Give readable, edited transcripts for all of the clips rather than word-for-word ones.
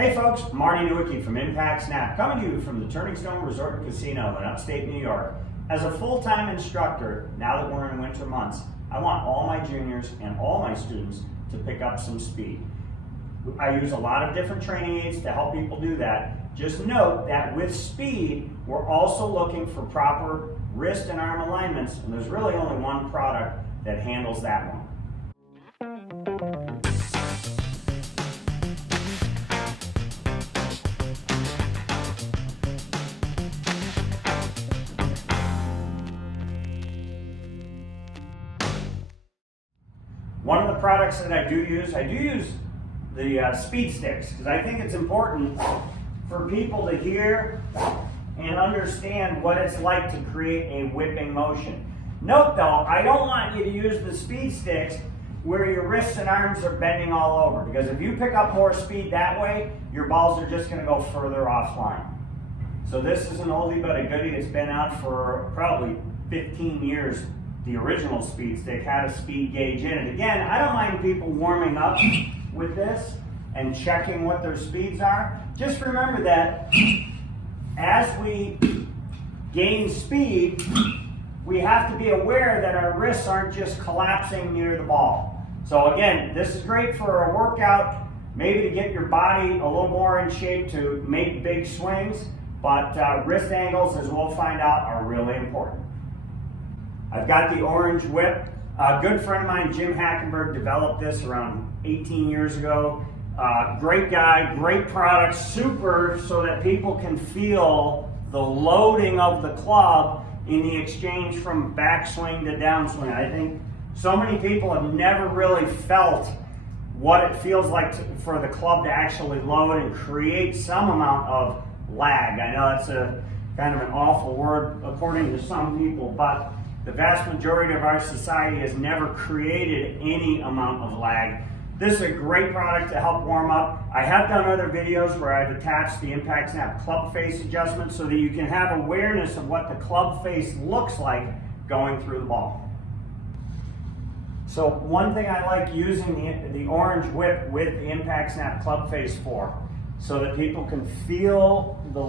Hey folks, Marty Nowicki from Impact Snap, coming to you from the Turning Stone Resort and Casino in upstate New York. As a full-time instructor, now that we're in winter months, I want all my juniors and all my students to pick up some speed. I use a lot of different training aids to help people do that. Just note that with speed, we're also looking for proper wrist and arm alignments, and there's really only one product that handles that one. One of the products that I do use the Speed Sticks, because I think it's important for people to hear and understand what it's like to create a whipping motion. Note though, I don't want you to use the Speed Sticks where your wrists and arms are bending all over, because if you pick up more speed that way, your balls are just going to go further offline. So this is an oldie but a goodie that's been out for probably 15 years. The original Speed Stik had a speed gauge in it. Again, I don't mind people warming up with this and checking what their speeds are. Just remember that as we gain speed, we have to be aware that our wrists aren't just collapsing near the ball. So again, this is great for a workout, maybe to get your body a little more in shape to make big swings, but wrist angles, as we'll find out, are really important. I've got the orange whip. A good friend of mine, Jim Hackenberg, developed this around 18 years ago. Great guy, great product, super so that people can feel the loading of the club in the exchange from backswing to downswing. I think so many people have never really felt what it feels like for the club to actually load and create some amount of lag. I know that's a kind of an awful word according to some people, but the vast majority of our society has never created any amount of lag. This is a great product to help warm up. I have done other videos where I've attached the Impact Snap club face adjustment so that you can have awareness of what the club face looks like going through the ball. So one thing I like using the orange whip with the Impact Snap club face for, so that people can feel the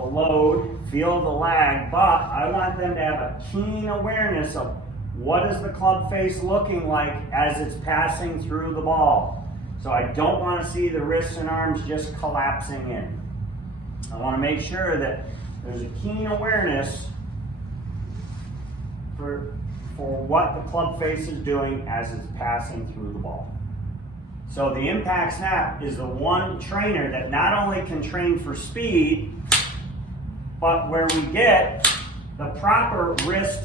load, feel the lag, but I want them to have a keen awareness of what is the club face looking like as it's passing through the ball. So I don't want to see the wrists and arms just collapsing in. I want to make sure that there's a keen awareness for what the club face is doing as it's passing through the ball. So the Impact Snap is the one trainer that not only can train for speed, but where we get the proper wrist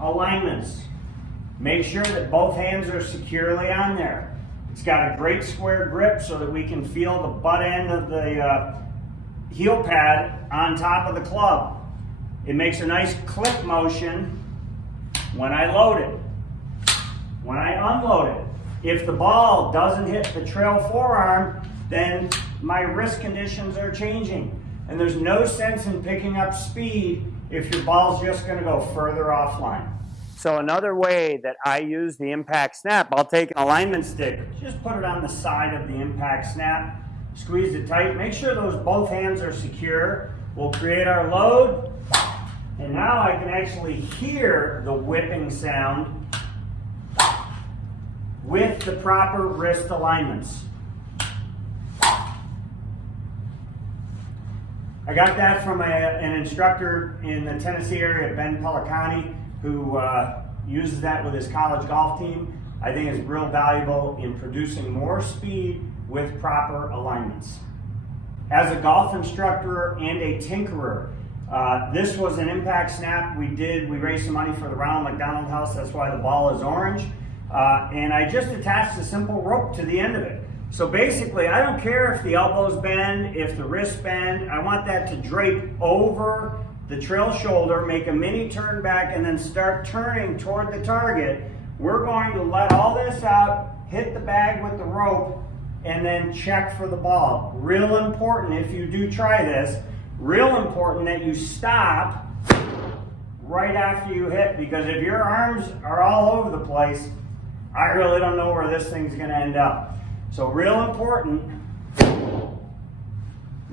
alignments. Make sure that both hands are securely on there. It's got a great square grip so that we can feel the butt end of the heel pad on top of the club. It makes a nice click motion when I load it, when I unload it. If the ball doesn't hit the trail forearm, then my wrist conditions are changing. And there's no sense in picking up speed if your ball's just going to go further offline. So another way that I use the Impact Snap, I'll take an alignment stick, just put it on the side of the Impact Snap, squeeze it tight, make sure those both hands are secure. We'll create our load, and now I can actually hear the whipping sound with the proper wrist alignments. I got that from an instructor in the Tennessee area, Ben Pelicani, who uses that with his college golf team. I think it's real valuable in producing more speed with proper alignments. As a golf instructor and a tinkerer, this was an Impact Snap we raised some money for the Ronald McDonald House, that's why the ball is orange. And I just attached a simple rope to the end of it. So basically, I don't care if the elbows bend, if the wrists bend, I want that to drape over the trail shoulder, make a mini turn back, and then start turning toward the target. We're going to let all this out, hit the bag with the rope, and then check for the ball. Real important if you do try this, real important that you stop right after you hit, because if your arms are all over the place, I really don't know where this thing's going to end up. So real important,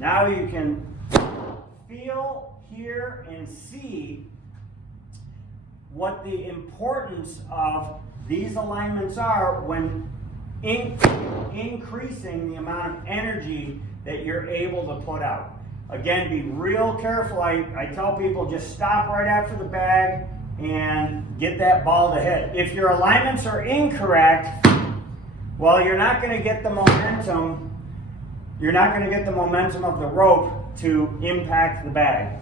Now you can feel, hear, and see what the importance of these alignments are when increasing the amount of energy that you're able to put out. Again, be real careful. I tell people just stop right after the bag and get that ball to hit. If your alignments are incorrect, well, you're not going to get the momentum. You're not going to get the momentum of the rope to impact the bag.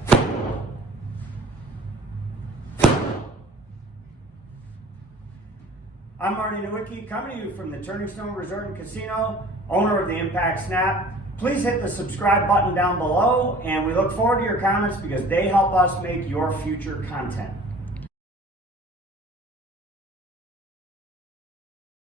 I'm Marty Nowicki, coming to you from the Turning Stone Resort and Casino, owner of the Impact Snap. Please hit the subscribe button down below, and we look forward to your comments because they help us make your future content.